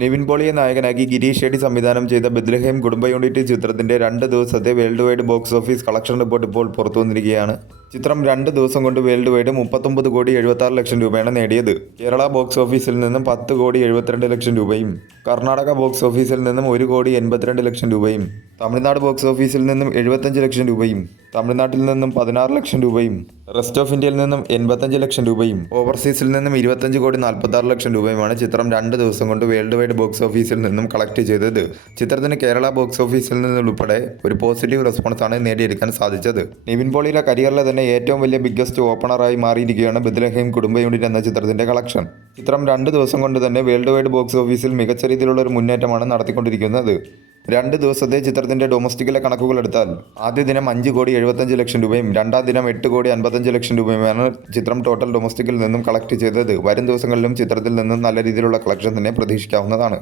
നിവിൻ പോളിയെ നായകനാക്കി ഗിരീഷ് ഷെഡ്ഡി സംവിധാനം ചെയ്ത ബെത്ലഹേം കുടുംബ യൂണിറ്റ് ചിത്രത്തിന്റെ 2 ദിവസത്തെ world wide box office collection report ഇപ്പോൾ പുറത്തുവന്നിരിക്കുകയാണ്. ചിത്രം 2 ദിവസം കൊണ്ട് വേൾഡ് വൈഡ് 39,76,00,000 രൂപയാണ് നേടിയത്. കേരള ബോക്സ് ഓഫീസിൽ നിന്നും 10,72,00,000 രൂപയും കർണാടക ബോക്സ് ഓഫീസിൽ നിന്നും 1,82,00,000 രൂപയും തമിഴ്നാട് ബോക്സ് ഓഫീസിൽ നിന്നും 75 ലക്ഷം രൂപയും തമിഴ്നാട്ടിൽ നിന്നും 16 ലക്ഷം രൂപയും റെസ്റ്റ് ഓഫ് ഇന്ത്യയിൽ നിന്നും 85 ലക്ഷം രൂപയും ഓവർസീസിൽ നിന്നും 25,46,00,000 രൂപയുമാണ് ചിത്രം 2 ദിവസം കൊണ്ട് വേൾഡ് വൈഡ് ബോക്സ് ഓഫീസിൽ നിന്നും കളക്ട് ചെയ്തത്. ചിത്രത്തിന് കേരള ബോക്സ് ഓഫീസിൽ നിന്നുൾപ്പെടെ ഒരു പോസിറ്റീവ് റെസ്പോൺസാണ് നേടിയെടുക്കാൻ സാധിച്ചത്. നിവിൻ പോളിയുടെ കരിയറിലെ തന്നെ ഏറ്റവും വലിയ ബിഗ്ഗസ്റ്റ് ഓപ്പണറായി മാറിയിരിക്കുകയാണ് ബെത്ലഹേം കുടുംബ യൂണിറ്റ് എന്ന ചിത്രത്തിന്റെ കളക്ഷൻ. ചിത്രം 2 ദിവസം കൊണ്ട് തന്നെ വേൾഡ് വൈഡ് ബോക്സ് ഓഫീസിൽ മികച്ച രീതിയിലുള്ള ഒരു മുന്നേറ്റമാണ് നടത്തിക്കൊണ്ടിരിക്കുന്നത്. 2 ദിവസത്തെ ചിത്രത്തിന്റെ ഡൊമസ്റ്റിക്കിലെ കണക്കുകൾ എടുത്താൽ ആദ്യ ദിനം 5,75,00,000 രൂപയും രണ്ടാം ദിനം 8,55,00,000 രൂപയുമാണ് ചിത്രം ടോട്ടൽ ഡൊമസ്റ്റിക്കിൽ നിന്നും കളക്ട് ചെയ്തത്. വരും ദിവസങ്ങളിലും ചിത്രത്തിൽ നിന്നും നല്ല രീതിയിലുള്ള കളക്ഷൻ തന്നെ പ്രതീക്ഷിക്കാവുന്നതാണ്.